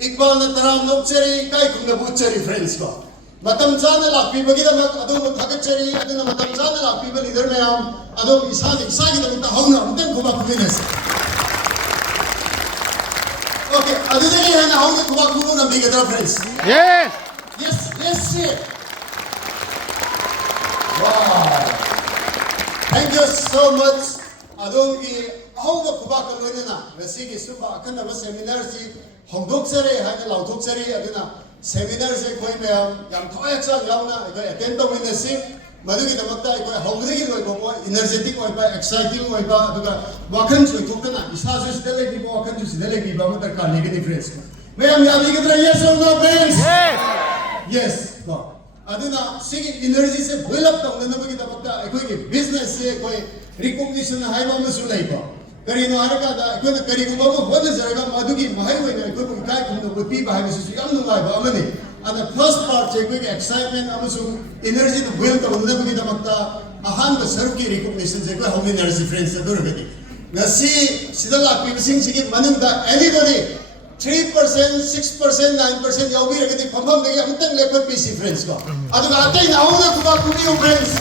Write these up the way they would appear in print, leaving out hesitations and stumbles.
Iqbal na taram nokchari kai kum na butchari friends ko. Matam chana lakpi bagi da mak adom thakachari aduna matam chana lakpi ba leader mayam adom isagi da ta hauna mutan kuba kuminas. Okay, aduna ni hana hauna kuba kubu na bigadra friends. Yes. Yes. Wow. Thank you so much. Adom ki hauna kuba ka loina na. Nasi ki suba akan na seminar si Hongdok sari hana lautok sari aduna seminar se koi mayam yam thoya cha yauna ko attend to win si madu ki damakta ko hongri ki loi ko energetic oi ba exciting oi ba aduga wakan choi thokna isa se sidale ki wakan chu sidale ki ba mutar ka legi difference mayam yabi ki tra yes or no friends yes no aduna sigi energy se build up ta na ki damakta ko ki business se koi recognition hai ba masu lai ba kari no haraka da ko na kari ko ba hoda jaraga madu ki mahai wai na ko kai ko no pi ba hai su yam no lai ba amani and the first part je ko excitement amusu energy to build ta unda ki damakta ahan ba serve ki recognition je ko home energy friends adur gati ngasi sidala pi sing sigi manung da anybody 3% 6% 9% yawi ragati phambam de amtang lekot pc friends ko adu ga atai na hona kuba kubi friends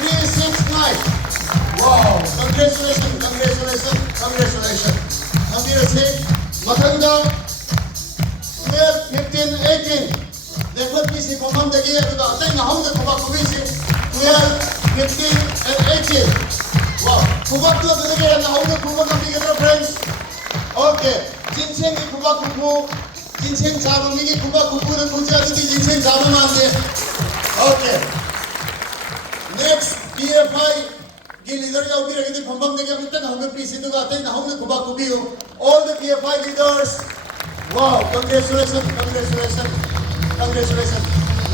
3 6 9 Wow! Congratulations! Amir Singh, Mathanda, 12, 15, 18. Lekot PC Komam Dagi, Atay na Hong Kuba Kubisi, 12, 15, and 18. Wow! Kubak to the Dagi na Hong Kuba Kubika friends. Okay. Jinseng Kuba Kubu, Jinseng Sabu Migi Kuba Kubu, and Kuja Jinseng Sabu Mande. Okay. Next, BFI. Leader yaw bira kiti phambam de kya kitan home PC to gate na home kuba kubiyo all the PFI leaders. Wow, congratulations.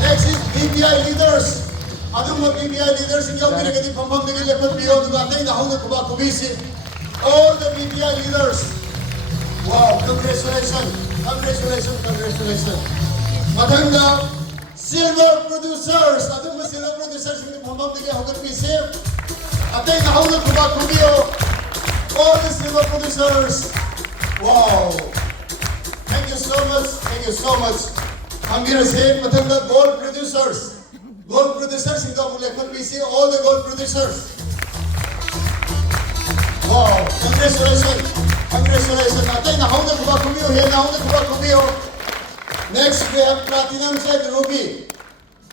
Next is BPI leaders. Adum BPI leaders yaw bira kiti phambam de kya lepat biyo to gate na home kuba kubisi all the BPI leaders. Wow, congratulations. Madanga silver producers. Adum silver producers kiti phambam de kya home PC Atay na hong kuba kubiyo, all the silver producers. Wow! Thank you so much. Amir Singh, Mathanda gold producers. Gold producers in the Mulekhan PC, all the gold producers. Wow! Congratulations. Atay na hong kuba kubiyo, here na hong kuba kubiyo. Next we have platinum set ruby.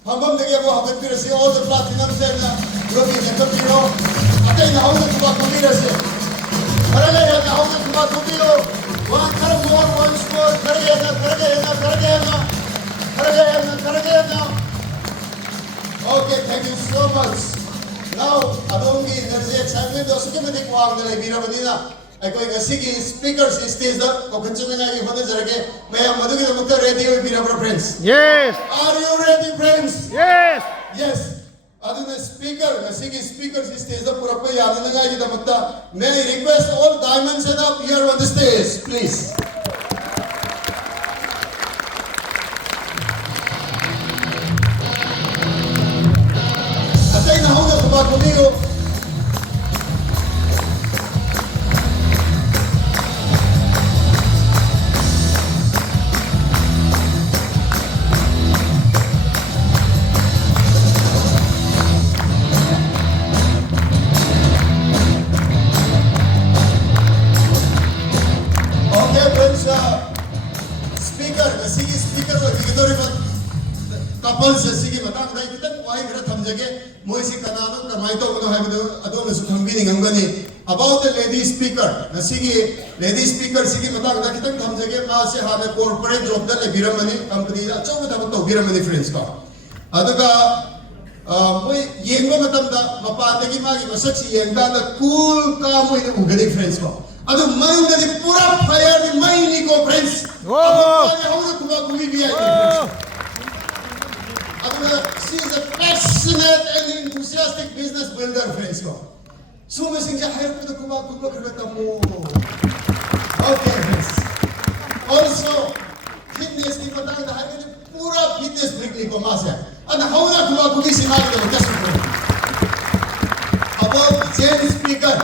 Hambam de kya wo habat pirasi all the platinum set ruby lekhat biro. Atay na hong kuba kubiyo se. Karale na hong kuba kubiyo. One time more, once more. Karagena. Okay, thank you so much. Now, adongi energy excitement dosu ke mene kuang dale bira badina. Koi ngasi ki speakers stage da kokhanchana ngai hone jarage maya madu ki namukta ready hoy bira friends. Yes. Are you ready friends? Yes. Aduna speaker ngasi ki speakers stage da pura ko yaad na ngai ki namukta may I request all diamonds set up here on the stage please. Atay na hona kuba kubiyo. Couple se sigi matang dai kitan wai gra thamjage moi si kanano kamai to no haibu adon su thambini ngangani about the lady speaker nasigi lady speaker sigi matang dai kitan thamjage ma se ha corporate job da le biramani company da chaw da to biramani friends ka aduga moi yengba matam da mapan dagi ma gi masak si yengda da cool ka moi da ugani friends ka adu mai ugani pura fire ni mai ni ko friends Wow. She is a passionate and enthusiastic business builder, friends. So we sing higher to the Kuba Okay, friends. Also, fitness ni patang na higher pura fitness break ni Komasya. And how na Kuba Kubi sinagi na just about Zen speaker.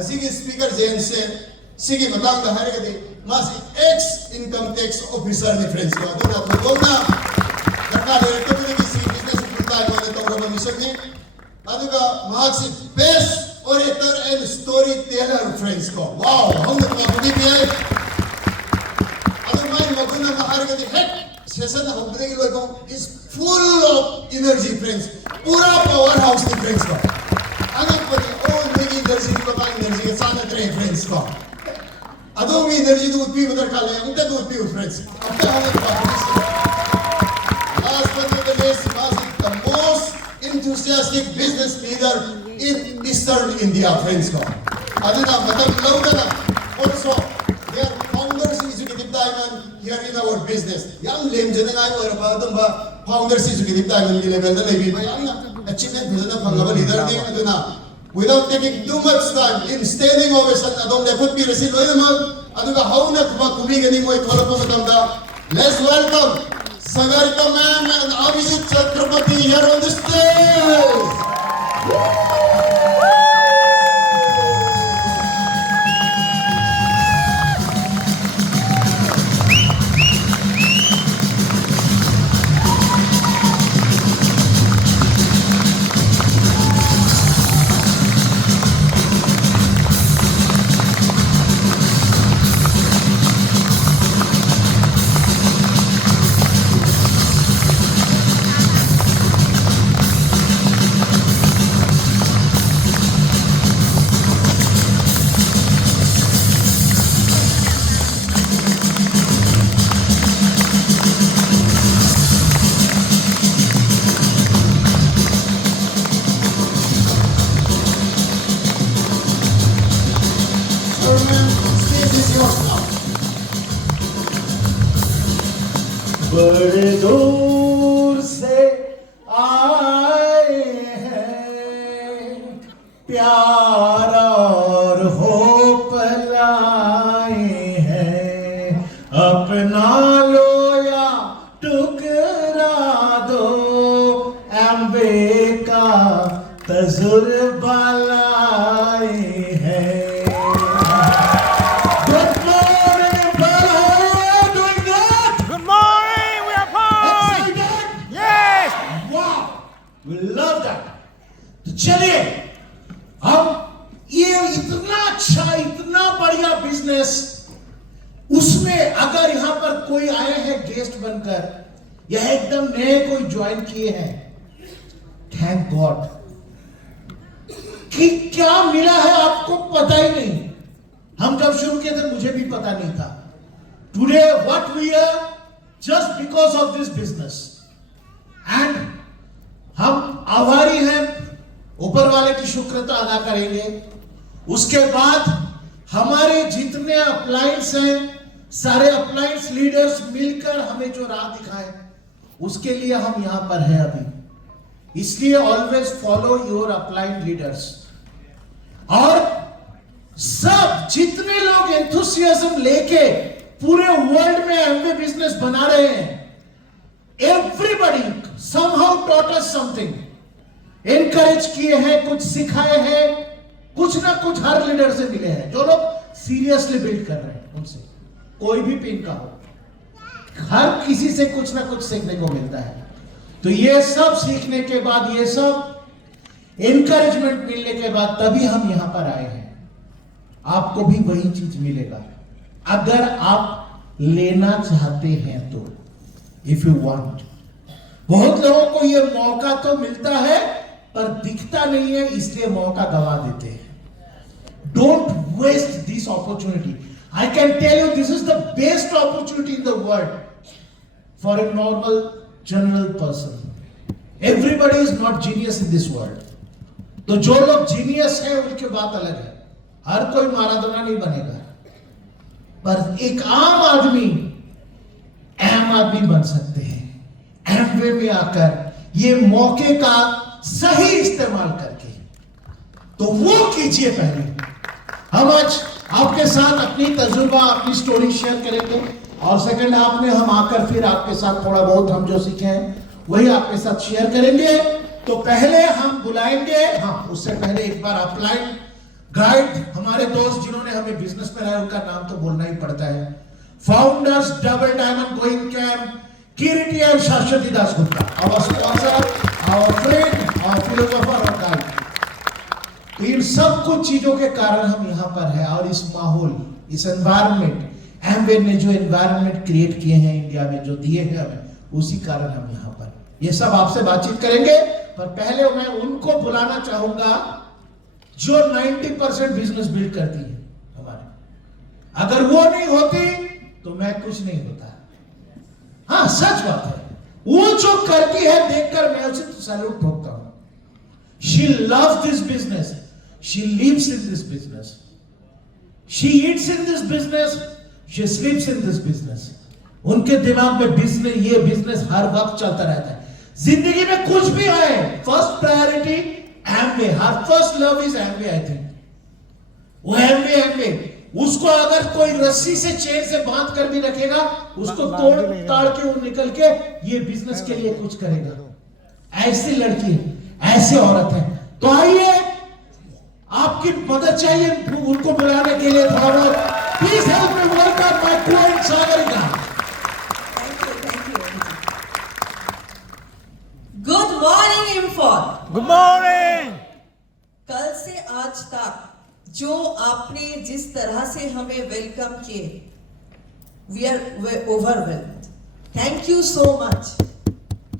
Sige speaker Zen se sige matang na higher Masi ex-income tax officer ni friends ko. Doon at huwag na nakalimutan ko naging si business secretary mo nitong Rabamisyon ni. Ano ka, si best orator and storyteller friends ko. Wow! Ang nagpapabibiyay. Ano man, wag ko na makarga ni heck. Siya na kung pinagilwag ko is full of energy friends. Pura powerhouse ni friends ko. Anak ko ni, naging energy ko pa energy ka sana tray friends ko. Adong energy to be with our colleague, ang tago be with friends. Ang tago pa last but not the least, Masi, the most enthusiastic business leader in Eastern India, friends ko. Ano na, mataglaw na. Also, they are founders in Executive Diamond here in our business. Yang lame dyan na nga yung arapadong ba, founders in Executive Diamond level na level ba yan na achievement mo na panglaban leader din, ano na. Without taking too much time in standing over sa adong lepot pirasin, ano naman, ano ka, how na kumakubigan mo ito, wala po matanda. Let's welcome Sagarika Man and Abhijit Chakrabarti here on the stage! बड़े दूर से आए हैं, प्यार और hope लाए हैं, अपना लो या टुकरा दो, एम्बे का तजुर्बा लाए हैं। We love that. तो चलिए हम ये इतना अच्छा इतना बढ़िया बिजनेस उसमें अगर यहां पर कोई आए हैं गेस्ट बनकर या एकदम नए कोई ज्वाइन किए हैं, थैंक गॉड कि क्या मिला है आपको पता ही नहीं। हम जब शुरू किए थे मुझे भी पता नहीं था। Today what we are just because of this business and हम आभारी हैं, ऊपर वाले की शुक्रता अदा करेंगे। उसके बाद हमारे जितने अप्लायंस हैं, सारे अप्लायंस लीडर्स मिलकर हमें जो राह दिखाए उसके लिए हम यहां पर हैं अभी। इसलिए always follow your appliance leaders. और सब जितने लोग एंथुसियाज्म लेके पूरे वर्ल्ड में एमवे बिजनेस बना रहे हैं, everybody somehow taught us something, encourage किए हैं, कुछ सिखाए हैं, कुछ ना कुछ हर लीडर से मिले हैं जो लोग सीरियसली बिल्ड कर रहे हैं। उनसे कोई भी पिन का हो, हर किसी से कुछ ना कुछ सीखने को मिलता है। तो ये सब सीखने के बाद, ये सब एनकरेजमेंट मिलने के बाद तभी हम यहां पर आए हैं। आपको भी वही चीज मिलेगा अगर आप लेना चाहते हैं तो, इफ यू वांट। बहुत लोगों को यह मौका तो मिलता है पर दिखता नहीं है, इसलिए मौका गवा देते हैं। Don't waste this opportunity. I can tell you this is the best opportunity in the world for a normal general person. Everybody is not genius in this world. तो जो लोग जीनियस है उनकी बात अलग है, हर कोई माराडोना नहीं बनेगा, पर एक आम आदमी अहम आदमी बन सकते हैं एमवे में आकर, ये मौके का सही इस्तेमाल करके। तो वो कीजिए। पहले हम आज आपके साथ अपनी तजुर्बा, अपनी स्टोरी शेयर करेंगे और सेकंड हाफ में हम आकर फिर आपके साथ थोड़ा बहुत हम जो सीखे हैं वही आपके साथ शेयर करेंगे। तो पहले हम बुलाएंगे, हाँ उससे पहले एक बार अप्लाइड गाइड हमारे दोस्त जिन्होंने हमें बिजनेस में लाया, उनका नाम तो बोलना ही पड़ता है। Founders double diamond going camp, Kiriti and Shashwati Das Gupta, our sponsor, our friend, our philosopher और गाइड। तो इन सब कुछ चीजों के कारण हम यहाँ पर हैं, और इस माहौल, इस एनवायरनमेंट, एमवे ने जो एनवायरनमेंट क्रिएट किए हैं इंडिया में, जो दिए हैं हमें, उसी कारण हम यहाँ पर ये सब आपसे बातचीत करेंगे। पर पहले मैं उनको बुलाना चाहूंगा जो 90% बिजनेस बिल्ड करती है हमारे। अगर वो नहीं होती तो मैं कुछ नहीं होता। हाँ, सच बात है। वो जो करती है देखकर मैं उसे सैल्यूट ठोकता हूं। She loves this business. She lives in this business. She eats in this business. She sleeps in this business. उनके दिमाग में बिजनेस, ये बिजनेस हर वक्त चलता रहता है। जिंदगी में कुछ भी आए, first priority Amway, her first love is Amway. I think वो एमवे उसको अगर कोई रस्सी से, चेन से बांध कर भी रखेगा, उसको तोड़ ताड़ के वो निकल के ये बिजनेस के लिए कुछ करेगा। ऐसी लड़की है, ऐसे औरत है। तो आइए, आपकी मदद चाहिए उनको बुलाने के लिए। थोड़ा बहुत please help me welcome my queen Sagarika. Good morning Imphal. Good morning. कल से आज तक जो आपने जिस तरह से हमें वेलकम किए, we are overwhelmed. Thank you so much,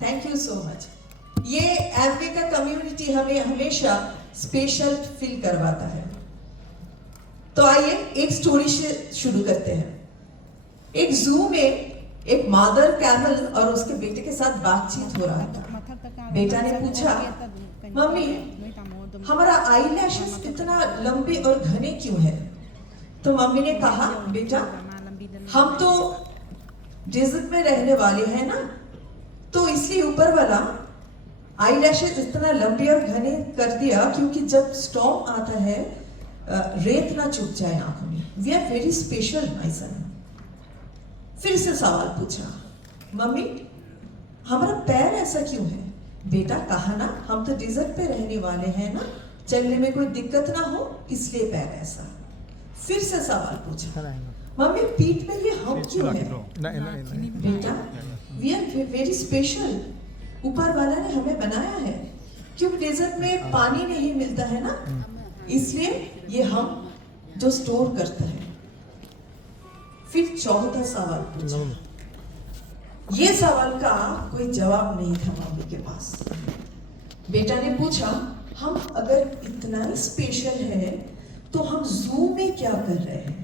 thank you so much. ये एमवे का कम्युनिटी हमें हमेशा स्पेशल फील करवाता है। तो आइए एक स्टोरी से शुरू करते हैं। एक जू में एक मदर कैमल और उसके बेटे के साथ बातचीत हो रहा था। बेटा ने पूछा, मम्मी हमारा आई लैशेस इतना लंबे और घने क्यों है? तो मम्मी ने कहा, बेटा हम तो डेजर्ट में रहने वाले हैं ना, तो इसलिए ऊपर वाला आई लैशेस इतना लंबे और घने कर दिया क्योंकि जब स्टॉर्म आता है रेत ना चुभ जाए आंखों में। We are very special my son. फिर से सवाल पूछा, मम्मी हमारा पैर ऐसा क्यों है? बेटा कहा ना, हम तो डेजर्ट पे रहने वाले हैं ना, चलने में कोई दिक्कत ना हो इसलिए पैर ऐसा। फिर से सवाल पूछा, मम्मी पीठ में ये हम्प क्यों है? बेटा वी आर वेरी स्पेशल, ऊपर वाला ने हमें बनाया है, क्योंकि डेजर्ट में पानी नहीं मिलता है ना, इसलिए ये हम जो स्टोर करता है। फिर चौथा सवाल पूछा। ये सवाल का कोई जवाब नहीं था मम्मी के पास। बेटा ने पूछा, हम अगर इतना ही स्पेशल है तो हम जू में क्या कर रहे हैं?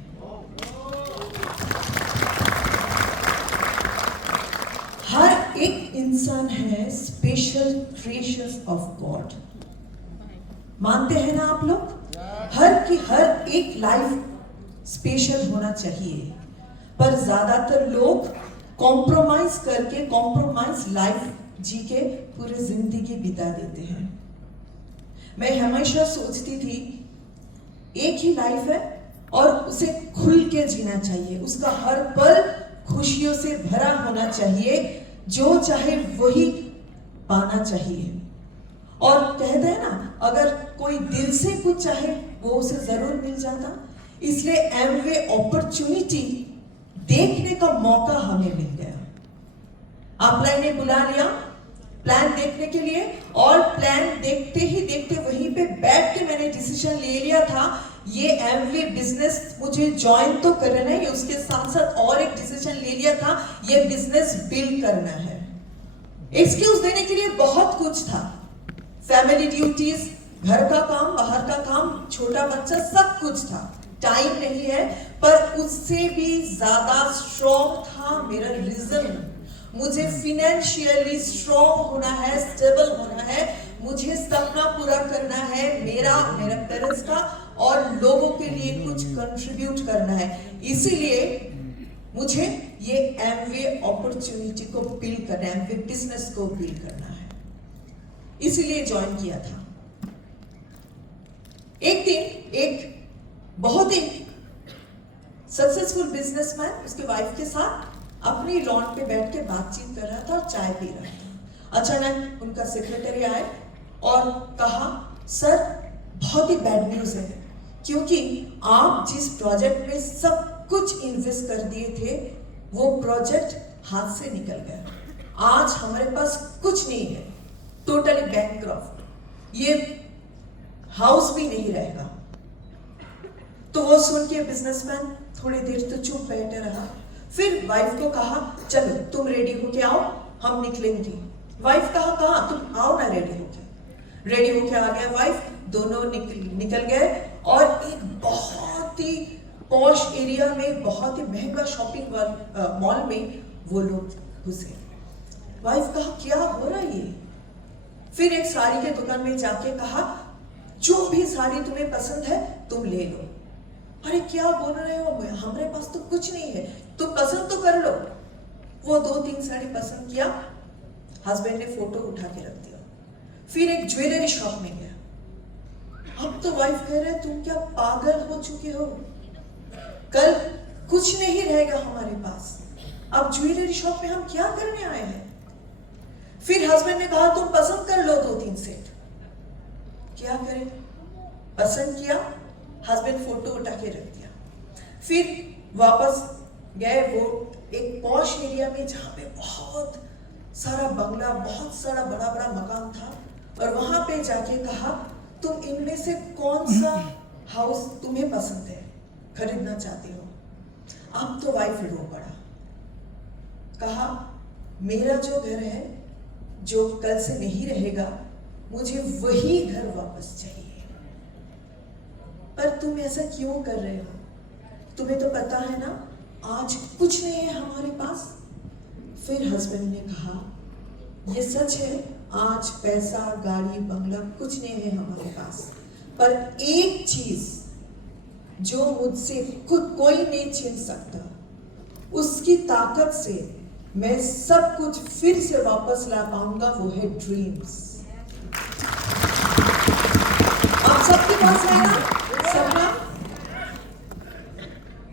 हर एक इंसान है स्पेशल क्रिएशन ऑफ गॉड। मानते हैं ना आप लोग? हर एक लाइफ स्पेशल होना चाहिए, पर ज्यादातर लोग कॉम्प्रोमाइज करके, कॉम्प्रोमाइज लाइफ जी के पूरे जिंदगी बिता देते हैं। मैं हमेशा सोचती थी एक ही लाइफ है और उसे खुल के जीना चाहिए, उसका हर पल खुशियों से भरा होना चाहिए, जो चाहे वही पाना चाहिए। और कहते हैं ना, अगर कोई दिल से कुछ चाहे वो उसे जरूर मिल जाता। इसलिए एमवे अपॉर्चुनिटी देखने का मौका हमें मिल गया। अपलाइन ने बुला लिया प्लान देखने के लिए, और प्लान देखते ही देखते वहीं पे बैठ के मैंने डिसीजन ले लिया था, ये एमवे बिजनेस मुझे ज्वाइन तो करना है, उसके साथ साथ और एक डिसीजन ले लिया था, ये बिजनेस बिल्ड करना है। एक्सक्यूज देने के लिए बहुत कुछ था, फैमिली ड्यूटीज, घर का काम, बाहर का काम, छोटा बच्चा, सब कुछ था। टाइम नहीं है, पर उससे भी ज्यादा स्ट्रॉन्ग था मेरा रीजन। मुझे फिनेंशियली स्ट्रॉन्ग होना है, स्टेबल होना है, मुझे सपना पूरा करना है मेरा पेरेंट्स का, और लोगों के लिए कुछ कंट्रीब्यूट करना है। इसीलिए मुझे ये एमवे अपॉर्चुनिटी को बिल्ड करना है, एमवे बिजनेस को बिल्ड करना है, इसीलिए ज्वाइन किया था। एक दिन एक बहुत ही सक्सेसफुल बिजनेसमैन उसके वाइफ के साथ अपनी लॉन पे बैठ के बातचीत कर रहा था और चाय पी रहा था। अचानक उनका सेक्रेटरी आए और कहा, सर बहुत ही बैड न्यूज है, क्योंकि आप जिस प्रोजेक्ट में सब कुछ इन्वेस्ट कर दिए थे वो प्रोजेक्ट हाथ से निकल गया। आज हमारे पास कुछ नहीं है, टोटली बैंकक्रफ्ट, ये हाउस भी नहीं रहेगा। तो वो सुन के बिजनेसमैन थोड़ी देर तो चुप बैठे रहा। फिर वाइफ को कहा चलो तुम रेडी होके आओ, हम निकलेंगे। वाइफ कहा तुम आओ ना रेडी होके आ गया वाइफ, दोनों निकल गए और एक बहुत ही पॉश एरिया में बहुत ही महंगा शॉपिंग मॉल में वो लोग घुसे। वाइफ कहा क्या हो रहा है ये? फिर एक साड़ी के दुकान में जाके कहा जो भी साड़ी तुम्हें पसंद है तुम ले लो। अरे क्या बोल रहे हो, हमारे पास तो कुछ नहीं है, तुम पसंद तो कर लो। वो 2-3 साड़ी पसंद किया, हस्बैंड ने फोटो उठा के रख दिया। फिर एक ज्वेलरी शॉप में गया। अब तो वाइफ कह रहे तुम क्या पागल हो चुके हो, कल कुछ नहीं रहेगा हमारे पास, अब ज्वेलरी शॉप में हम क्या करने आए हैं? फिर हस्बैंड ने कहा तुम पसंद कर लो 2-3 सेट। क्या करें, पसंद किया, हस्बैंड फोटो उठा के रख दिया। फिर वापस गए वो एक पॉश एरिया में जहां पे बहुत सारा बंगला, बहुत सारा बड़ा बड़ा मकान था, और वहां पे जाके कहा तुम इनमें से कौन सा हाउस तुम्हें पसंद है, खरीदना चाहते हो? अब तो वाइफ रो पड़ा, कहा मेरा जो घर है जो कल से नहीं रहेगा, मुझे वही घर वापस चाहिए। पर तुम ऐसा क्यों कर रहे हो? तुम्हें तो पता है ना आज कुछ नहीं है हमारे पास। फिर हस्बैंड ने कहा ये सच है, आज पैसा, गाड़ी, बंगला कुछ नहीं है हमारे पास, पर एक चीज जो मुझसे खुद कोई नहीं छीन सकता, उसकी ताकत से मैं सब कुछ फिर से वापस ला पाऊंगा, वो है ड्रीम्स। आप सबके पास है ना सपना?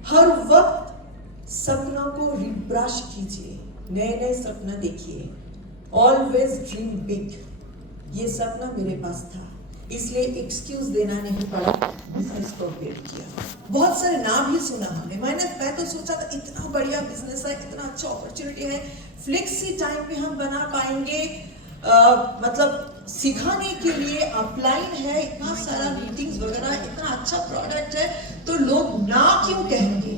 हर वक्त सपना को रिब्रश कीजिए, नए नए सपना देखिए, ऑलवेज ड्रीम बिग। ये सपना मेरे पास था, इसलिए एक्सक्यूज देना नहीं पड़ा, बिजनेस को अपडेट किया। बहुत सारे नाम ही सुना हमने, मैं तो सोचा था इतना बढ़िया बिजनेस है, इतना अच्छा अपॉर्चुनिटी है, फ्लेक्सी टाइम में हम बना पाएंगे, मतलब सिखाने के लिए अपलाइन है, इतना सारा मीटिंग्स वगैरह, इतना अच्छा प्रोडक्ट है, तो लोग ना क्यों कहेंगे?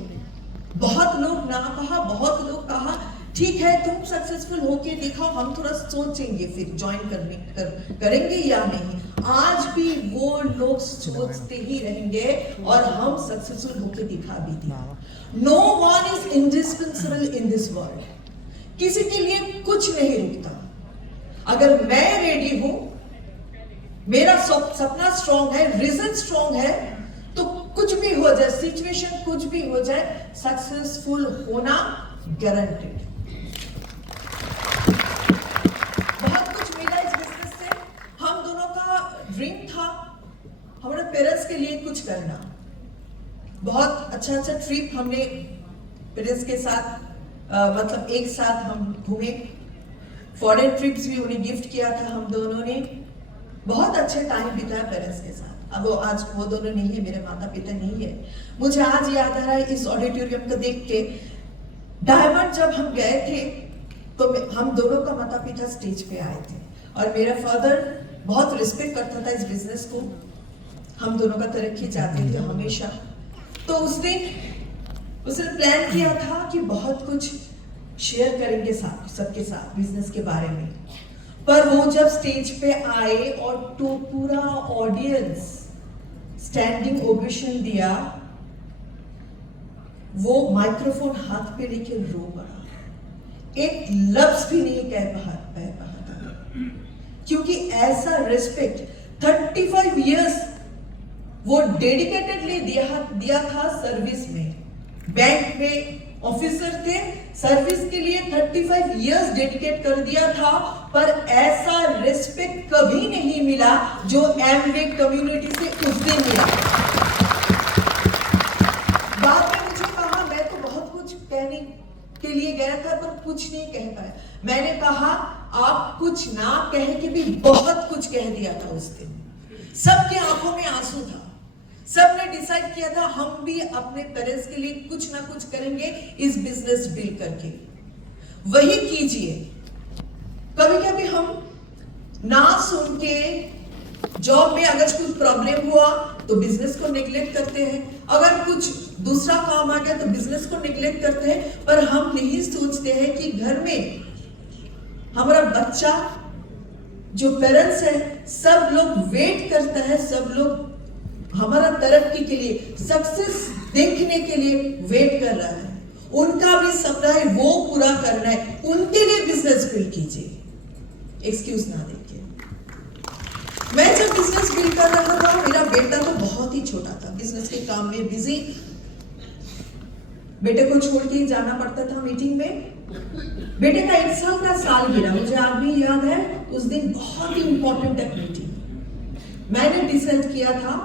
बहुत लोग ना कहा, बहुत लोग कहा ठीक है तुम सक्सेसफुल होके दिखाओ, हम थोड़ा सोचेंगे फिर ज्वाइन करेंगे या नहीं। आज भी वो लोग सोचते ही रहेंगे और हम सक्सेसफुल होके दिखा भी दिया। No one is indispensable in this world, किसी के लिए कुछ नहीं रुकता। अगर मैं रेडी हूं, मेरा सपना स्ट्रॉन्ग है, रीजन स्ट्रॉन्ग है, तो कुछ भी हो जाए, सिचुएशन कुछ भी हो जाए, सक्सेसफुल होना गारंटेड। बहुत कुछ मिला इस बिजनेस से। हम दोनों का ड्रीम था हमारे पेरेंट्स के लिए कुछ करना। बहुत अच्छा अच्छा ट्रिप हमने पेरेंट्स के साथ मतलब एक साथ हम घूमे, फॉरेन ट्रिप्स भी उन्हें गिफ्ट किया था हम दोनों ने। बहुत अच्छे टाइम बिताया पेरेंट्स के साथ। अब वो आज वो दोनों नहीं है, मेरे माता पिता नहीं है। मुझे आज याद आ रहा है इस ऑडिटोरियम को देख के, डायमंड जब हम गए थे तो हम दोनों का माता पिता स्टेज पे आए थे, और मेरा फादर बहुत रिस्पेक्ट करता था इस बिजनेस को, हम दोनों का तरक्की चाहते थे हमेशा। तो उसने प्लान किया था कि बहुत कुछ शेयर करेंगे सबके साथ बिजनेस के बारे में। पर वो जब स्टेज पे आए और तो पूरा ऑडियंस स्टैंडिंग ओवेशन दिया, वो माइक्रोफोन हाथ पे लेके रो पड़ा, एक लफ्ज भी नहीं कह पाता, क्योंकि ऐसा रिस्पेक्ट 35 इयर्स वो डेडिकेटेडली दिया था सर्विस में। बैंक में ऑफिसर थे, सर्विस के लिए 35 इयर्स डेडिकेट कर दिया था, पर ऐसा रिस्पेक्ट कभी नहीं मिला जो एमवे कम्युनिटी से उस दिन मिला। बाद में मुझे कहा, मैं तो बहुत कुछ कहने के लिए गया था पर कुछ नहीं कह पाया। मैंने कहा आप कुछ ना कह के भी बहुत कुछ कह दिया था उस दिन। सबके आंखों में आंसू था, सबने डिसाइड किया था हम भी अपने पेरेंट्स के लिए कुछ ना कुछ करेंगे इस बिजनेस बिल्ड करके। वही कीजिए। कभी कभी हम ना सुन के जॉब में अगर कुछ प्रॉब्लम हुआ तो बिजनेस को नेग्लेक्ट करते हैं, अगर कुछ दूसरा काम आ गया तो बिजनेस को नेग्लेक्ट करते हैं, पर हम नहीं सोचते हैं कि घर में हमारा बच्चा, जो पेरेंट्स है, सब लोग वेट करता है, सब लोग हमारा तरक्की के लिए, सक्सेस देखने के लिए वेट कर रहा है। उनका भी सपना है, वो पूरा करना है, उनके लिए बिजनेस बिल्ड कीजिए, एक्सक्यूज ना देखिए। मैं जब बिजनेस बिल्ड कर रहा था, मेरा बेटा तो बहुत ही छोटा था, बिजनेस के काम में बिजी, बेटे को छोड़ के जाना पड़ता था मीटिंग में। बेटे का 1 साल का सालगिरह मुझे आज भी याद है। उस दिन बहुत ही इंपॉर्टेंट है मीटिंग। मैंने डिसाइड किया था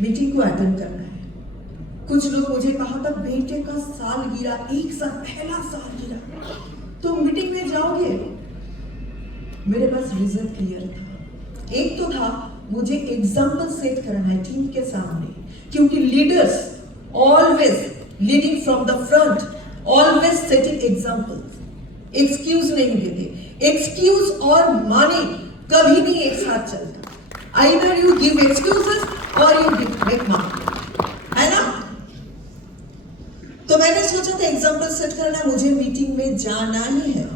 मीटिंग को अटेंड करना है। कुछ लोग मुझे कहा था बेटे का सालगिरह, 1 साल पहला सालगिरह, तो मीटिंग में जाओगे? मेरे पास रीजन क्लियर था। एक तो था मुझे एग्जाम्पल सेट करना है टीम के सामने, क्योंकि leaders always leading from the front, always setting example. Excuse नहीं देते। एक्सक्यूज और मनी कभी नहीं एक साथ चलता। आइदर यू गिव एक्सक्यूजेस और यू मेक मनी, है ना? तो मैंने सोचा था एग्जाम्पल सेट करना, मुझे मीटिंग में जाना ही है,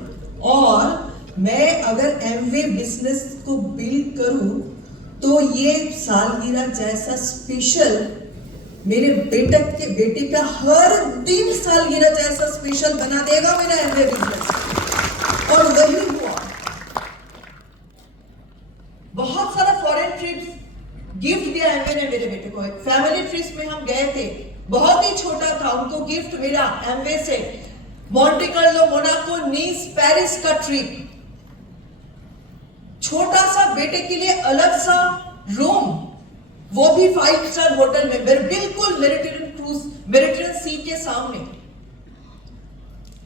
और मैं अगर एमवे बिजनेस को बिल्ड करूं तो ये सालगिरह जैसा स्पेशल, मेरे बेटे का हर दिन सालगिरह जैसा स्पेशल बना देगा मेरा एमवे बिजनेस। और वही हुआ। बहुत सारा फॉरेन ट्रिप्स गिफ्ट दिया एमवे ने मेरे बेटे को। फैमिली ट्रिप्स में हम गए थे, बहुत ही छोटा था, उनको गिफ्ट मिला एमवे से, मॉन्टे कार्लो, मोनाको, नीस, पेरिस का ट्रिप। छोटा सा बेटे के लिए अलग सा रूम, वो भी 5 स्टार होटल में, बिल्कुल मेडिटेरियन क्रूज, मेडिटेरियन सी के सामने।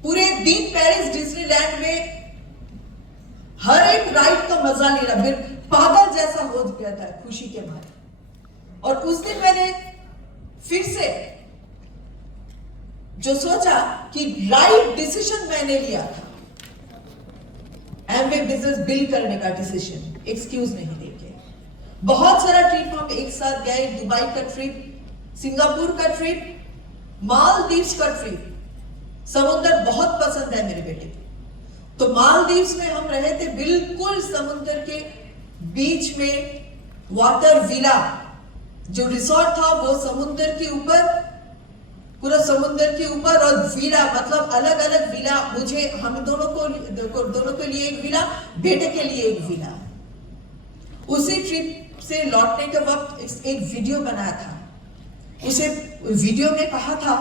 पूरे दिन पेरिस डिज्नीलैंड में हर एक राइड का मजा ले रहा, पागल जैसा हो गया था खुशी के मारे। और उस दिन मैंने फिर से जो सोचा कि राइट डिसीजन मैंने लिया था, एमवे बिजनेस बिल्ड करने का डिसीजन, एक्सक्यूज नहीं देके। बहुत सारा ट्रिप हम एक साथ गए, दुबई का ट्रिप, सिंगापुर का ट्रिप, मालदीव्स का ट्रिप। समुद्र बहुत पसंद है मेरे बेटे को, तो मालदीव्स में हम रहे थे बिल्कुल समुद्र के बीच में। वाटर विला जो रिसोर्ट था वो समुद्र के ऊपर, पूरा समुद्र के ऊपर, और विला मतलब अलग अलग विला, मुझे हम दोनों के लिए एक विला, बेटे के लिए एक विला। उसी ट्रिप से लौटने के वक्त एक वीडियो बनाया था। उसे वीडियो में कहा था,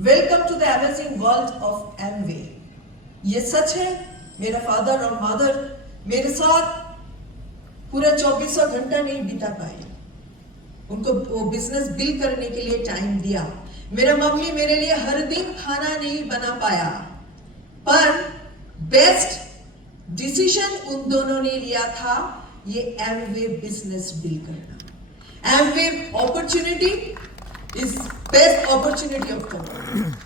welcome to the amazing world of Amway. ये सच है, मेरा फादर और मदर मेरे साथ पूरा 24 घंटा नहीं बिता पाए, उनको वो बिजनेस बिल्ड करने के लिए टाइम दिया। मेरा मम्मी मेरे लिए हर दिन खाना नहीं बना पाया, पर बेस्ट डिसीजन उन दोनों ने लिया था ये एमवे बिजनेस बिल्ड करना। Amway opportunity is best opportunity of the world.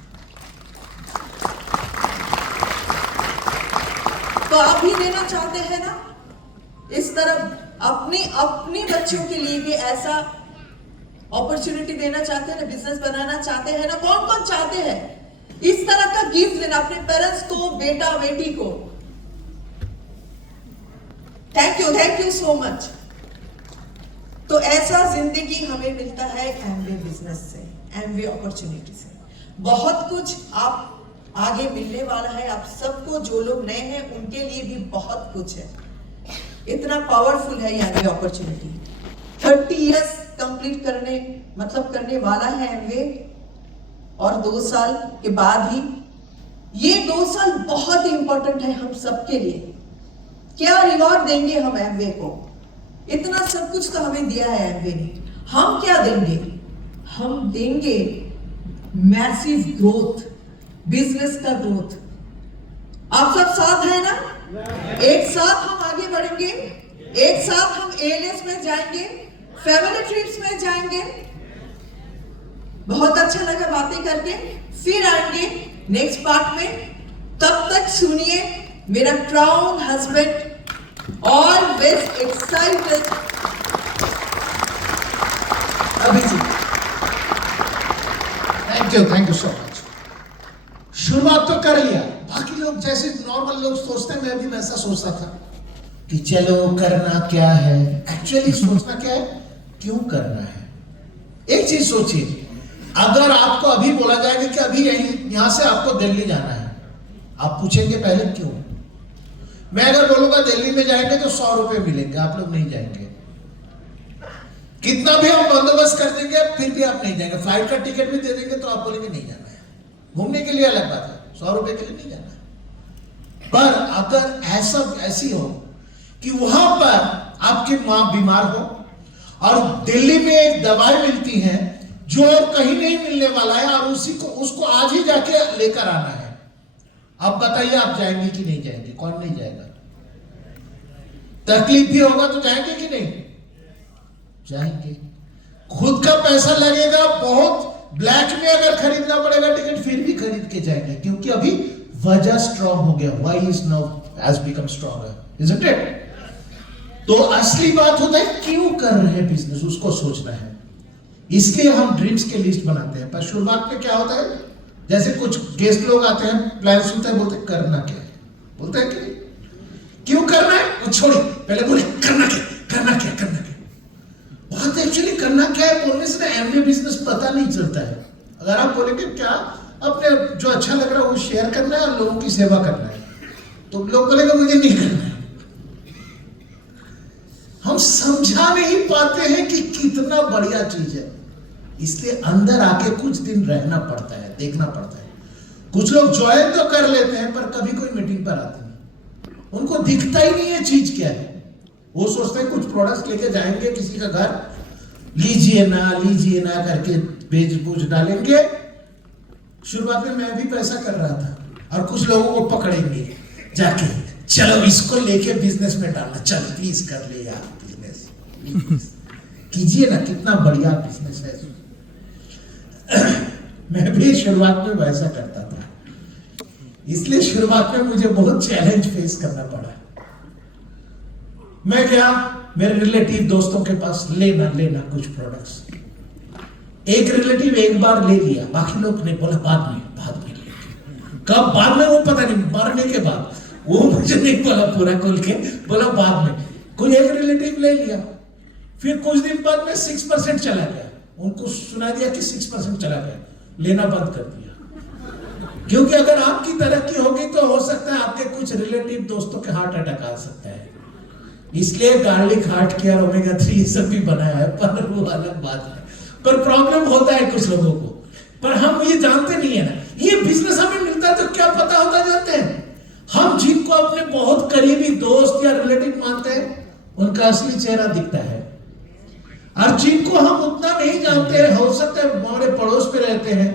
तो आप भी देना चाहते हैं ना इस तरफ अपने बच्चों के लिए भी ऐसा अपॉर्चुनिटी देना चाहते हैं ना, बिजनेस बनाना चाहते हैं ना? कौन कौन चाहते हैं इस तरह का गिफ्ट देना अपने पेरेंट्स को, बेटा बेटी को? Thank you so much. तो ऐसा जिंदगी हमें मिलता है एमवे बिजनेस से, एमवे अपॉर्चुनिटी से। बहुत कुछ आप आगे मिलने वाला है आप सबको। जो लोग नए हैं उनके लिए भी बहुत कुछ है, इतना पावरफुल है ये अपॉर्चुनिटी। 30 इयर्स कंप्लीट करने वाला है एमवे, और 2 साल के बाद ही, ये 2 साल बहुत ही इंपॉर्टेंट है हम सबके लिए। क्या रिवॉर्ड देंगे हम एमवे को? इतना सब कुछ तो हमें दिया है एमवे ने, हम क्या देंगे? हम देंगे मैसिव ग्रोथ, बिजनेस का ग्रोथ। आप सब साथ है ना? एक साथ हम आगे बढ़ेंगे, एक साथ हम एएलएस में जाएंगे, फैमिली ट्रिप्स में जाएंगे। बहुत अच्छा लगा बातें करके, फिर आएंगे नेक्स्ट पार्ट में। तब तक सुनिए मेरा crown husband always excited Abhijit. Thank you so much. शुरुआत तो कर लिया, बाकी लोग जैसे नॉर्मल लोग सोचते हैं, मैं भी वैसा सोचता था कि चलो करना क्या है। एक्चुअली सोचना क्या है, क्यों करना है। एक चीज सोचिए, अगर आपको अभी बोला जाएगा कि अभी यहां से आपको दिल्ली जाना है, आप पूछेंगे पहले क्यों। मैं अगर बोलूंगा दिल्ली में जाएंगे तो 100 रुपए मिलेंगे, आप लोग नहीं जाएंगे। कितना भी हम बंदोबस्त कर देंगे फिर भी आप नहीं जाएंगे। फ्लाइट का टिकट भी दे देंगे तो आप बोलेंगे नहीं जाना है। घूमने के लिए अलग बात है, 100 रुपए के लिए नहीं जाना है। पर अगर ऐसी हो कि वहां पर आपकी मां बीमार हो और दिल्ली में एक दवाई मिलती है जो और कहीं नहीं मिलने वाला है, और उसको आज ही जाके लेकर आना है, अब बताइए आप जाएंगे कि नहीं जाएंगे। कौन नहीं जाएगा। तकलीफ भी होगा तो जाएंगे कि नहीं जाएंगे। खुद का पैसा लगेगा बहुत, ब्लैक में अगर खरीदना पड़ेगा टिकट फिर भी खरीद के जाएंगे, क्योंकि अभी वजह स्ट्रॉन्ग हो गया। Why is now has become stronger, isn't it. तो असली बात होता है क्यों कर रहे हैं बिजनेस, उसको सोचना है। इसलिए हम ड्रीम्स के लिस्ट बनाते हैं। पर शुरुआत में क्या होता है, जैसे कुछ गेस्ट लोग आते हैं, प्लान सुनते हैं, बोलते हैं करना क्या है। बोलते हैं कि क्यों करना है वो छोड़िए, पहले बोले करना क्या, करना क्या, करना क्या। बात एक्चुअली करना क्या है बोलने से ना एमवे बिजनेस पता नहीं चलता है। अगर आप बोलेंगे क्या अपने जो अच्छा लग रहा है वो शेयर करना है और लोगों की सेवा करना है, तो लोग बोलेंगे मुझे नहीं करना है। हम समझा नहीं पाते हैं कि कितना बढ़िया चीज है। इसलिए अंदर आके कुछ दिन रहना पड़ता है, देखना पड़ता है। कुछ लोग ज्वाइन तो कर लेते हैं पर कभी कोई मीटिंग पर आते नहीं, उनको दिखता ही नहीं है चीज क्या है। वो सोचते हैं कुछ प्रोडक्ट्स लेके जाएंगे किसी का घर, लीजिए ना करके बेच बूझ डालेंगे। शुरुआत में मैं भी पैसा कर रहा था, और कुछ लोगों को पकड़ेंगे जाके, चलो इसको लेके बिजनेस में डालना, चल प्लीज कर ले यार बिजनेस कीजिए ना, कितना बढ़िया बिजनेस है। मैं भी शुरुआत में वैसा करता था, इसलिए शुरुआत में मुझे बहुत चैलेंज फेस करना पड़ा। मैं गया मेरे रिलेटिव दोस्तों के पास, लेना कुछ प्रोडक्ट्स। एक रिलेटिव एक बार ले लिया, बाकी लोग ने बोला बाद में कब बाद में वो पता नहीं, मरने के बाद। वो मुझे नहीं बोला पूरा खोल के, बोला बाद में। कोई एक रिलेटिव ले लिया, फिर कुछ दिन बाद में 6% चला गया। उनको सुना दिया कि 6% चला गया, लेना बंद कर दिया। क्योंकि अगर आपकी तरक्की होगी तो हो सकता है आपके कुछ रिलेटिव दोस्तों के हार्ट अटैक आ सकता है। इसलिए गार्लिक हार्ट केयर ओमेगा 3 सब भी बनाया है, पर वो अलग बात है। पर प्रॉब्लम होता है कुछ लोगों को, पर हम ये जानते नहीं है ना। ये बिजनेस हमें मिलता है तो क्या पता होता जानते हैं, हम जिनको अपने बहुत करीबी दोस्त या रिलेटिव मानते हैं उनका असली चेहरा दिखता है, और जिनको हम उतना नहीं जानते हैं, हो सकता है हमारे पड़ोस पे रहते हैं,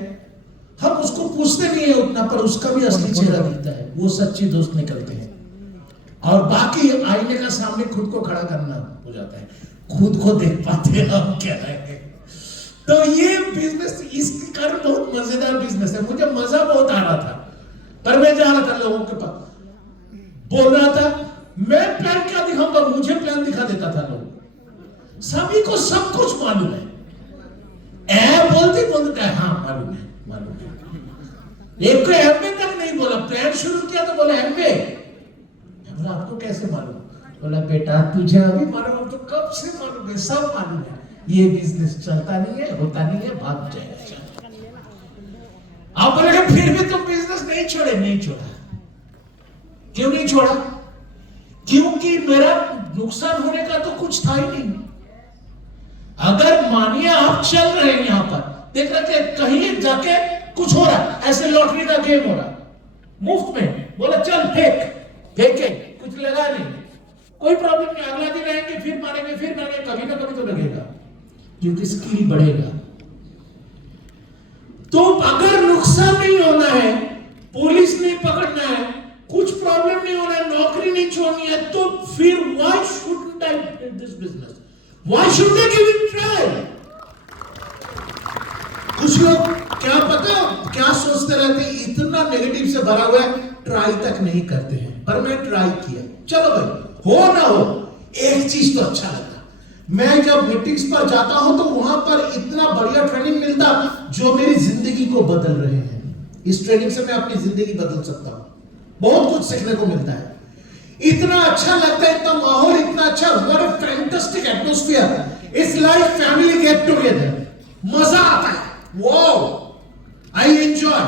हम उसको पूछते नहीं है उतना, पर उसका भी असली चेहरा दिखता है, वो सच्ची दोस्त निकलते हैं। और बाकी आईने का सामने खुद को खड़ा करना हो जाता है, खुद को देख पाते हैं हम क्या है। तो ये बिजनेस इसके कारण बहुत मजेदार बिजनेस है। मुझे मजा बहुत आ रहा था, पर मैं जा रहा था लोगों के पास, बोल रहा था मैं प्लान क्या दिखाऊंगा, मुझे प्लान दिखा देता था लोग। सभी को सब कुछ मालूम है, बोलते है हाँ मालूम है। एक को एमवे तक नहीं बोला, प्लान शुरू किया तो बोला एमवे। बोला आपको कैसे मालूम? बोला बेटा तुझे अभी मालूम, अब तो कब से मालूम है, सब मालूम है। ये बिजनेस चलता नहीं है, होता नहीं है, भाग जाएगा। आप बोलेंगे फिर भी तुम बिजनेस नहीं छोड़े। नहीं छोड़ा। क्यों नहीं छोड़ा? क्योंकि मेरा नुकसान होने का तो कुछ था ही नहीं। अगर मानिए आप चल रहे हैं यहां पर, देख रहे थे कहीं जाके कुछ हो रहा है, ऐसे लॉटरी का गेम हो रहा मुफ्त में, बोला चल फेंके, कुछ लगा नहीं, कोई प्रॉब्लम नहीं, अगला दिन आएंगे फिर मारेंगे, कभी ना कभी तो लगेगा, क्योंकि स्किल बढ़ेगा। तो अगर नुकसान नहीं होना है, पुलिस नहीं पकड़ना है, कुछ प्रॉब्लम नहीं होना है, नौकरी नहीं छोड़नी है, तो फिर why shouldn't I do this business? Why should I give it negative से भरा हुआ है, ट्राई तक नहीं करते हैं। पर मैं ट्राई किया, चलो भाई हो ना हो एक चीज तो अच्छा लगा। मैं जब मीटिंग्स पर जाता हूं तो वहां पर इतना बढ़िया ट्रेनिंग मिलता जो मेरी जिंदगी को बदल रहे हैं। इस ट्रेनिंग से मैं अपनी जिंदगी बदल सकता हूं, बहुत कुछ सीखने को मिलता है। इतना अच्छा लगता है, इतना माहौल इतना अच्छा, what a fantastic atmosphere. It's like family get together, मजा आता है। Wow, I enjoy,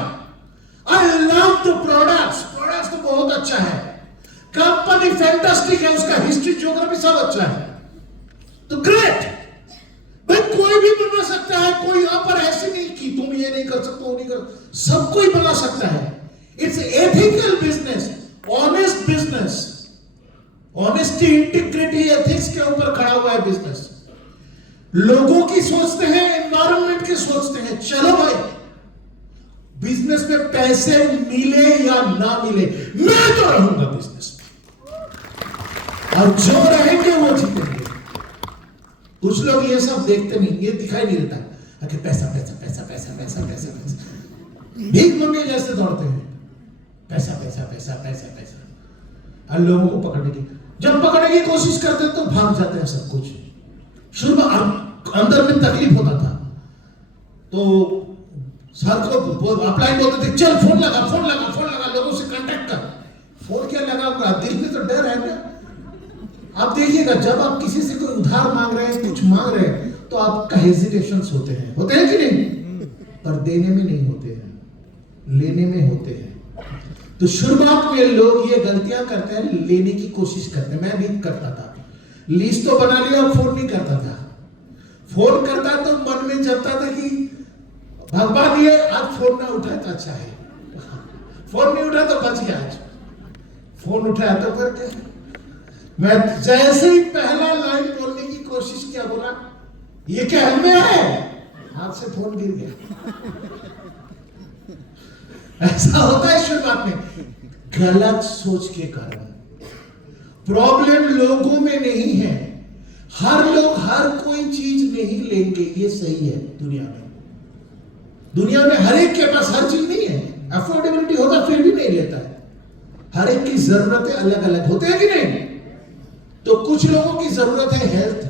I love the products तो बहुत अच्छा है, कंपनी फैंटास्टिक है, उसका हिस्ट्री ज्योग्राफी सब अच्छा है, तो ग्रेट। भाई कोई भी बना सकता है, कोई यहां पर ऐसे नहीं कि तुम ये नहीं कर सकते, वो नहीं कर, सब कोई बना सकता है। It's ethical business, honest business, honesty, integrity, ethics के ऊपर खड़ा हुआ है बिजनेस। लोगों की सोचते हैं, एनवायरनमेंट की सोचते हैं। चलो भाई, बिजनेस में पैसे मिले या ना मिले, मैं तो रहूंगा बिजनेस में, और जो रहेंगे वो जीतेंगे। कुछ लोग ये सब देखते नहीं, ये दिखाई नहीं देता कि पैसा पैसा पैसा पैसा पैसा पैसा पैसा, भीख मंगे जैसे दौड़ते हैं, पैसा पैसा पैसा पैसा पैसा। और लोगों को पकड़ने की, जब पकड़ने की कोशिश करते हैं तो भाग जाते हैं सब कुछ। शुरू में अंदर में तकलीफ होता था, तो सर को अपलाइन बोलते थे, चल फोन लगा फोन लगा फोन लगा, लोगों से कांटेक्ट कर। फोन क्या लगाऊंगा, दिल में तो डर है ना। आप देखिएगा, जब आप किसी से कोई उधार मांग रहे हैं, कुछ मांग रहे हैं, तो आपका हेजिटेशंस होते हैं कि नहीं? पर देने में नहीं होते हैं, लेने में होते हैं। तो शुरुआत में लोग ये गलतियां करते हैं, लेने की कोशिश करते हैं। मैं भी करता था, लिस्ट तो बना लिया, फोन नहीं करता था। फोन करता तो मन में जपता था कि भगवान ये आज फोन ना उठाए तो अच्छा है, फोन नहीं उठा तो बच गया। आज फोन उठाया तो करके मैं जैसे ही पहला लाइन बोलने की कोशिश किया, बोला ये क्या हमें है, हाथ से फोन गिर गया। ऐसा होता है शुरुआत में, गलत सोच के कारण। प्रॉब्लम लोगों में नहीं है, हर लोग हर कोई चीज नहीं लेंगे, ये सही है। दुनिया में हर एक के पास हर चीज नहीं है, अफोर्डेबिलिटी होता फिर भी नहीं लेता है। हर एक की जरूरतें अलग अलग होते हैं कि नहीं? तो कुछ लोगों की जरूरत है हेल्थ,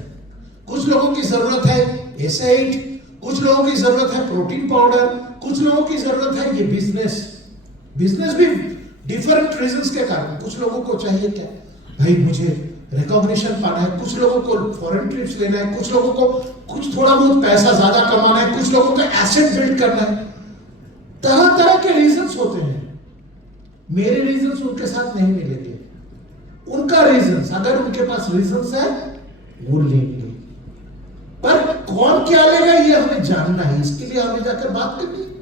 कुछ लोगों की जरूरत है एसिड, कुछ लोगों की जरूरत है प्रोटीन पाउडर, कुछ लोगों की जरूरत है ये बिजनेस भी डिफरेंट रीजंस के कारण। कुछ लोगों को चाहिए क्या, भाई मुझे रिकॉग्निशन पाना है, कुछ लोगों को फॉरेन ट्रिप्स लेना है, कुछ लोगों को कुछ थोड़ा बहुत पैसा ज्यादा कमाना है, कुछ लोगों को एसेट बिल्ड करना है। तरह तरह के रीजंस होते हैं। मेरे रीजंस उनके साथ नहीं मिलेंगे, उनका रीजंस, अगर उनके पास रीजंस है वो लेंगे। पर कौन क्या लेगा ये हमें जानना है, इसके लिए हमें जाकर बात करनी है।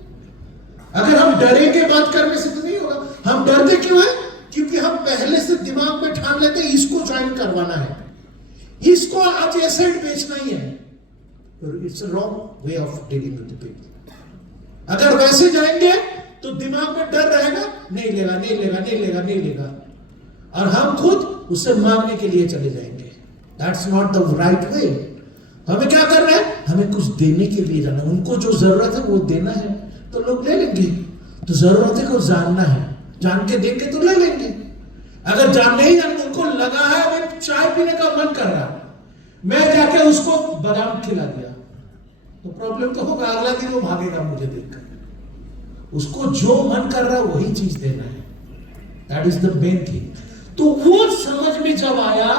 अगर हम डरेंगे बात करने से तो नहीं होगा। हम डरते क्यों है? क्योंकि हम पहले से दिमाग में ठान लेते हैं इसको ज्वाइन करवाना है, इसको आज एसेट बेचना ही है। It's wrong way of dealing with people. अगर वैसे जाएंगे तो दिमाग में डर रहेगा, नहीं लेगा नहीं लेगा नहीं लेगा नहीं लेगा, और हम खुद उससे मांगने के लिए चले जाएंगे। That's not the right way. हमें क्या करना है? हमें कुछ देने के लिए जाना। उनको जो जरूरत है वो देना है तो लोग ले लेंगे। तो जरूरत को जानना है, जान के देंगे तो ले लेंगे। अगर जान नहीं जानते, उनको लगा है हमें चाय पीने का मन कर रहा, मैं जाके उसको बादाम खिला दिया तो प्रॉब्लम तो होगा, अगला दिन वो भागेगा मुझे देखकर। उसको जो मन कर रहा है वही चीज देना है। That is the main thing. तो वो समझ में जब आया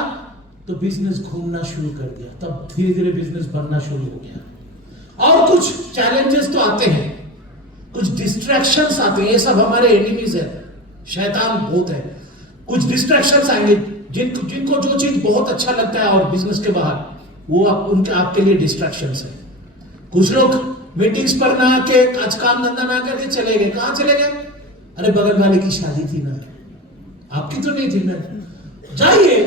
तो बिजनेस घूमना शुरू कर दिया, तब धीरे धीरे बिजनेस बनना शुरू हो गया। और कुछ चैलेंजेस तो आते हैं, कुछ डिस्ट्रैक्शंस आते हैं, ये सब हमारे एनिमीज है, शैतान बहुत है। कुछ डिस्ट्रैक्शंस आएंगे, जिनको जो चीज बहुत अच्छा लगता है और बिजनेस के बाहर, वो आपके लिए डिस्ट्रैक्शंस है। कुछ लोग मीटिंग्स पर ना आके, आज काम धंधा ना करके चले गए। कहां चले गए? अरे बगल वाले की शादी थी ना, आपकी तो नहीं थी ना, जाइए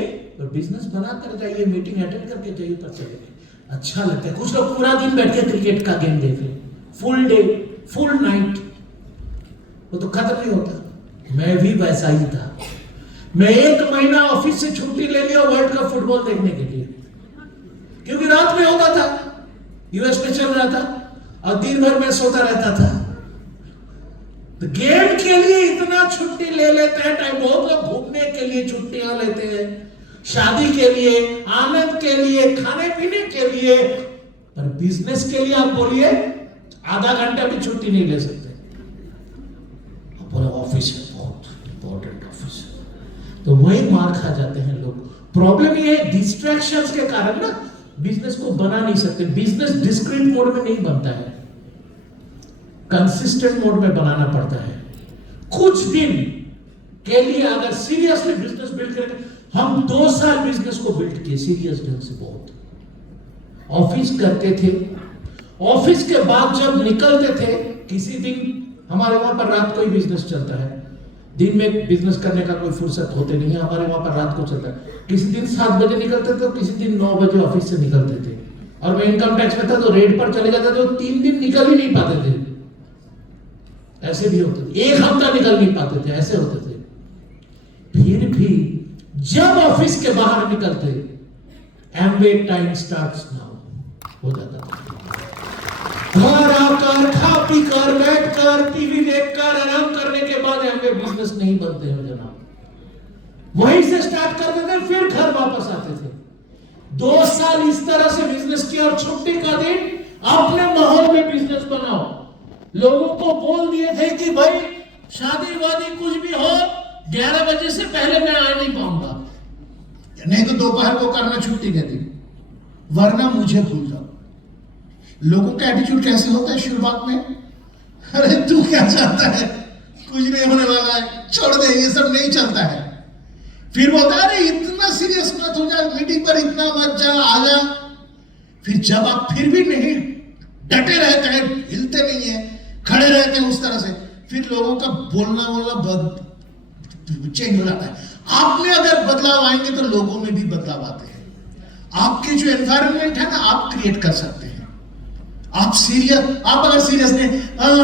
और बिजनेस बनाकर जाइए, मीटिंग अटेंड करके जाइए, पर चले गए। अच्छा लगता है। कुछ लोग पूरा दिन बैठ के क्रिकेट का गेम देख रहे, फुल डे फुल नाइट, वो तो खत्म नहीं होता। मैं भी वैसा ही था। मैं 1 महीना ऑफिस से छुट्टी ले लिया वर्ल्ड कप फुटबॉल देखने के लिए, क्योंकि रात में होता था, यूएस में चल रहा था, और दिन भर मैं सोता रहता था। तो गेम के लिए इतना छुट्टी ले लेते हैं टाइम। बहुत लोग घूमने के लिए छुट्टियां लेते हैं, शादी के लिए, आनंद के लिए, खाने पीने के लिए, पर बिजनेस के लिए आप बोलिए आधा घंटा भी छुट्टी नहीं ले सकते। आप बोले ऑफिस है, बहुत इंपॉर्टेंट ऑफिस है, तो वही मार खा जाते हैं लोग। प्रॉब्लम ये है डिस्ट्रैक्शंस के कारण ना बिजनेस को बना नहीं सकते। बिजनेस डिस्क्रीट मोड में नहीं बनता है, कंसिस्टेंट मोड में बनाना पड़ता है। कुछ दिन के लिए अगर सीरियसली बिजनेस बिल्ड करेंगे, हम 2 साल बिजनेस को बिल्ड किए सीरियस ढंग से। बहुत ऑफिस करते थे, ऑफिस के बाद जब निकलते थे, किसी दिन हमारे वहां पर रात को ही बिजनेस चलता है, दिन में बिजनेस करने का कोई फुर्सत होते नहीं है, हमारे वहां पर रात को चलता है। किसी दिन 7 बजे निकलते थे, किसी दिन 9 बजे ऑफिस से निकलते थे, और मैं इनकम टैक्स में था तो रेड पर चले जाते थे, 3 दिन निकल ही नहीं पाते थे। ऐसे भी होते थे, 1 हफ्ता निकल नहीं पाते थे, ऐसे होते थे। फिर भी जब ऑफिस के बाहर निकलते, एमवे टाइम स्टार्ट्स नाउ हो जाता था। घर आकर खा पी कर बैठकर टीवी देखकर आराम करने के बाद एमवे बिजनेस नहीं बनते हो जनाब। वहीं से स्टार्ट करते थे, फिर घर वापस आते थे। 2 साल इस तरह से बिजनेस किया, और छुट्टी का दिन अपने माहौल में बिजनेस बनाओ। लोगों को बोल दिए थे कि भाई शादी वादी कुछ भी हो, 11 बजे से पहले मैं आ नहीं पाऊंगा, नहीं तो दोपहर को करना छुट्टी के दिन, वरना मुझे भूल जाओ। लोगों का एटीट्यूड कैसे होता है शुरुआत में, अरे तू क्या चाहता है, कुछ नहीं होने वाला है, छोड़ दे, ये सब नहीं चलता है। फिर बोलता है अरे इतना सीरियस मत हो जा, मीटिंग पर इतना मत जा, आ जा। फिर जब आप फिर भी नहीं डटे रहते हैं, हिलते नहीं है, खड़े रहते हैं उस तरह से, फिर लोगों का बोलना चेंज हो जाता है। आप में अगर बदलाव आएंगे तो लोगों में भी बदलाव आते हैं। आपके जो एनवायरनमेंट है ना, आप क्रिएट कर सकते हैं। आप अगर सीरियस नहीं,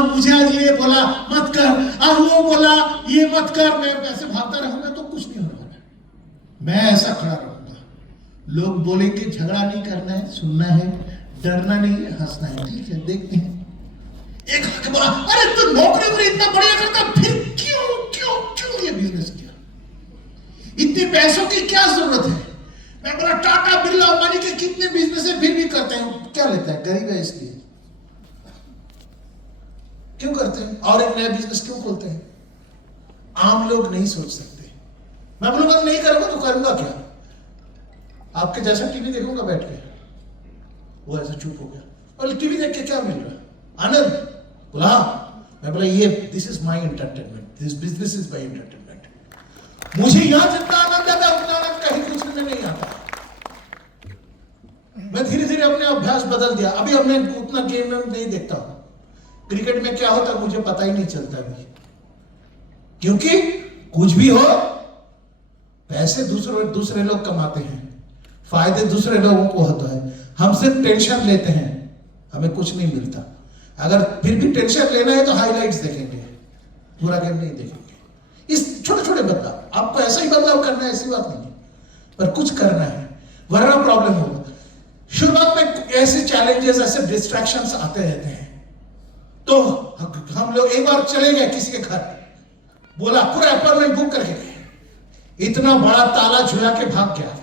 मुझे आज ये बोला मत कर, आज वो बोला ये मत कर, मैं ऐसे भागता रहूंगा तो कुछ नहीं होने वाला। मैं ऐसा खड़ा रहूंगा, लोग बोलेंगे झगड़ा नहीं करना है, सुनना है, डरना नहीं है, हंसना है, ठीक है देखते हैं। एक आके बोला अरे तू नौकरी वोकरी इतना बढ़िया करता, फिर क्यों ये बिजनेस किया, इतने पैसों की क्या जरूरत है। मैं बोला टाटा बिरला अंबानी के कितने बिजनेस है, फिर भी करते हैं, क्या लेता है, गरीब है इसलिए क्यों करते हैं, और एक नया बिजनेस क्यों खोलते हैं। आम लोग नहीं सोच सकते। मैं बोलूंगा नहीं करूंगा तो करूंगा क्या, आपके जैसा टीवी देखूंगा बैठ के। वो ऐसा चुप हो गया, और टीवी देख के क्या मिल रहा है, आनंद। बोला मैं बोला ये this is my entertainment, this business is my entertainment. मुझे यहां जितना आनंद आता है उतना आनंद कहीं कुछ में नहीं आता। मैं धीरे धीरे अपने अभ्यास बदल दिया। अभी अब मैं उतना गेम में नहीं देखता हूं, क्रिकेट में क्या होता मुझे पता ही नहीं चलता अभी, क्योंकि कुछ भी हो पैसे दूसरे लोग कमाते हैं, फायदे दूसरे लोगों को होता है, हम सिर्फ टेंशन लेते हैं, हमें कुछ नहीं मिलता। अगर फिर भी टेंशन लेना है तो हाइलाइट्स देखेंगे, पूरा गेम नहीं देखेंगे। इस छोटे छोटे बदलाव, आपको ऐसा ही बदलाव करना है ऐसी बात नहीं है, पर कुछ करना है, वरना प्रॉब्लम होगा। शुरुआत में ऐसे चैलेंजेस, ऐसे डिस्ट्रैक्शंस आते रहते हैं। तो हम लोग एक बार चले गए किसी के घर, बोला पूरा अपॉइंटमेंट बुक करके गए, इतना बड़ा ताला झुला के भाग गया।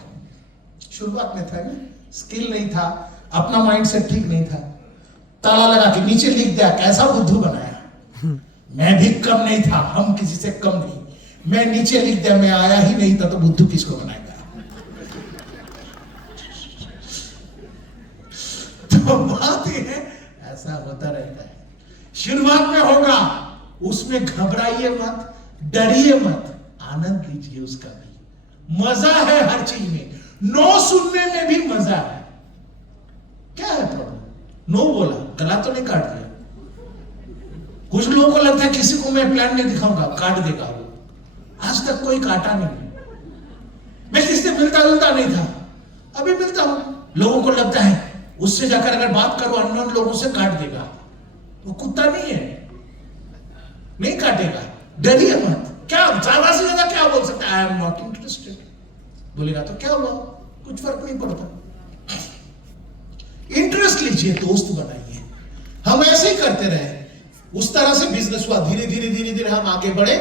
शुरुआत में था ना, स्किल नहीं था, अपना माइंडसेट ठीक नहीं था, ताला लगा के नीचे लिख दिया, कैसा बुद्धू बनाया। मैं भी कम नहीं था, हम किसी से कम नहीं, मैं नीचे लिख दिया, मैं आया ही नहीं था तो बुद्धू किसको बनाएगा। तो बात ये है, ऐसा होता रहता है। शुरुआत में होगा, उसमें घबराइए मत, डरिए मत, आनंद लीजिए उसका भी। मजा है हर चीज में, नो सुनने में भी मजा है। क्या है प्रॉब्लम, नो बोला, गला तो नहीं काट दिया। कुछ लोगों को लगता है किसी को मैं प्लान नहीं दिखाऊंगा, काट देगा वो। आज तक कोई काटा नहीं, मैं किसी से मिलता जुलता नहीं था, अभी मिलता हूं। लोगों को लगता है उससे जाकर अगर बात करो अननोन लोगों से, काट देगा। वो कुत्ता नहीं है, नहीं काटेगा, डरिए मत। क्या ज्यादा से ज्यादा क्या बोल सकता है, आई एम नॉट इंटरेस्टेड बोलेगा तो क्या हुआ, कुछ फर्क नहीं पड़ता। इंटरेस्ट लीजिए, दोस्त बनाइए। हम ऐसे ही करते रहे, उस तरह से बिजनेस हुआ, धीरे धीरे हम आगे बढ़े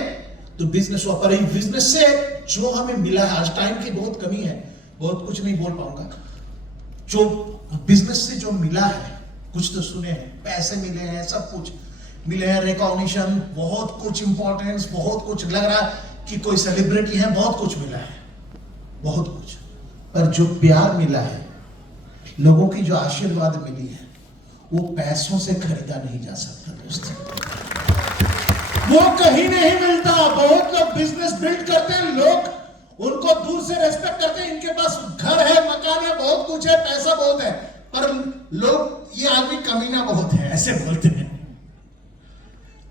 तो बिजनेस हुआ। पर बिजनेस से जो हमें मिला है, आज टाइम की बहुत कमी है, बहुत कुछ नहीं बोल पाऊंगा। जो बिजनेस से जो मिला है, कुछ तो सुने हैं, पैसे मिले हैं, सब कुछ मिले हैं, रिकॉग्निशन, बहुत कुछ इंपॉर्टेंस, बहुत कुछ लग रहा है कि कोई सेलिब्रिटी है, बहुत कुछ मिला है, बहुत कुछ। पर जो प्यार मिला है, लोगों की जो आशीर्वाद मिली है, वो पैसों से खरीदा नहीं जा सकता दोस्तों, वो कहीं नहीं मिलता। बहुत लोग बिजनेस बिल्ड करते हैं, लोग उनको दूर से रेस्पेक्ट करते हैं, इनके पास घर है, मकान है, बहुत कुछ है, पैसा बहुत है, पर लोग ये आदमी कमीना बहुत है ऐसे बोलते हैं।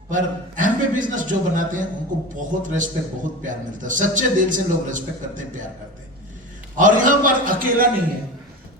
पर एमवे बिजनेस जो बनाते हैं उनको बहुत रेस्पेक्ट, बहुत प्यार मिलता है, सच्चे दिल से लोग रेस्पेक्ट करते हैं, प्यार करते हैं। और यहां पर अकेला नहीं है,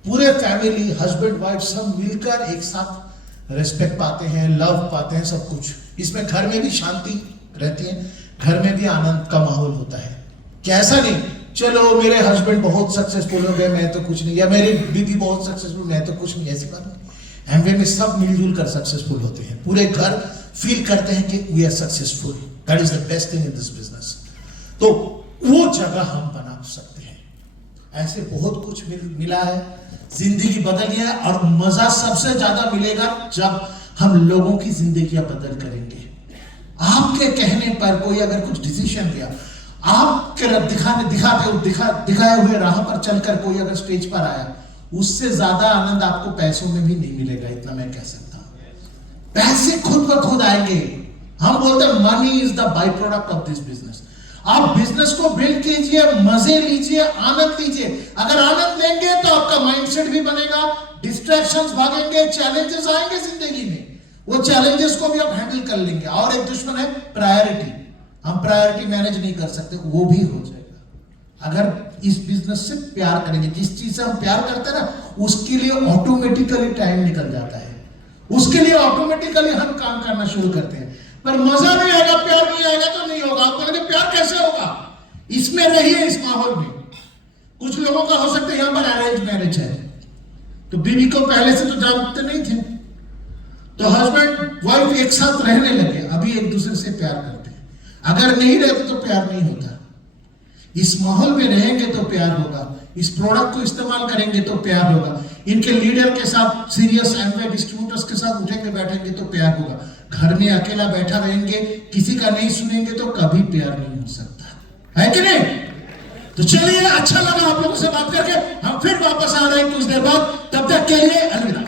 पूरे फैमिली, हस्बैंड वाइफ सब मिलकर एक साथ रेस्पेक्ट पाते हैं, लव पाते हैं, सब कुछ। इसमें घर में भी शांति रहती है, घर में भी आनंद का माहौल होता है। कि ऐसा नहीं चलो मेरे हस्बैंड बहुत सक्सेसफुल हो गए, मैं तो कुछ नहीं, या मेरी बीवी बहुत सक्सेसफुल, मैं तो कुछ नहीं, ऐसी बात नहीं। एमवे में सब मिलजुल कर सक्सेसफुल होते हैं, पूरे घर फील करते हैं कि we are successful, that is the best thing in this business. तो वो जगह हम बना सकते हैं, ऐसे बहुत कुछ मिला है, जिंदगी बदली है। और मजा सबसे ज्यादा मिलेगा जब हम लोगों की जिंदगियां बदल करेंगे। आपके कहने पर कोई अगर कुछ डिसीजन लिया, आपके दिखाए हुए राह पर चलकर कोई अगर स्टेज पर आया, उससे ज्यादा आनंद आपको पैसों में भी नहीं मिलेगा, इतना मैं कह सकता हूं। पैसे खुद ब खुद आएंगे। हम बोलते हैं money is the by product of this business. आप बिजनेस को बिल्ड कीजिए, मजे लीजिए, आनंद लीजिए। अगर आनंद लेंगे तो आपका माइंडसेट भी बनेगा, डिस्ट्रैक्शंस भागेंगे, चैलेंजेस आएंगे जिंदगी में, वो चैलेंजेस को भी आप हैंडल कर लेंगे। और एक दुश्मन है प्रायोरिटी, हम प्रायोरिटी मैनेज नहीं कर सकते, वो भी हो जाएगा। अगर इस बिजनेस से प्यार करेंगे, जिस चीज से हम प्यार करते हैं ना, उसके लिए ऑटोमेटिकली टाइम निकल जाता है, उसके लिए ऑटोमेटिकली हम काम करना शुरू करते हैं। पर मजा नहीं आएगा, प्यार नहीं आएगा तो नहीं होगा। आप बोलेंगे प्यार कैसे होगा? इसमें रहिए, इस माहौल में। कुछ लोगों का हो सकता है यहां पर अरेंज मैरिज है, तो बीवी को पहले से तो जानते नहीं थे, तो हस्बैंड वाइफ एक साथ रहने लगे, अभी एक दूसरे से प्यार करते हैं। अगर नहीं रहते तो प्यार नहीं होता। इस माहौल में रहेंगे तो प्यार होगा, इस प्रोडक्ट को इस्तेमाल करेंगे तो प्यार होगा, इनके लीडर के साथ, सीरियस एमवे डिस्ट्रीब्यूटर्स के साथ उठेंगे बैठेंगे तो प्यार होगा। घर में अकेला बैठा रहेंगे, किसी का नहीं सुनेंगे तो कभी प्यार नहीं हो सकता, है कि नहीं? तो चलिए, अच्छा लगा आप लोगों से बात करके, हम फिर वापस आ रहे हैं कुछ देर बाद, तब तक के लिए अलविदा।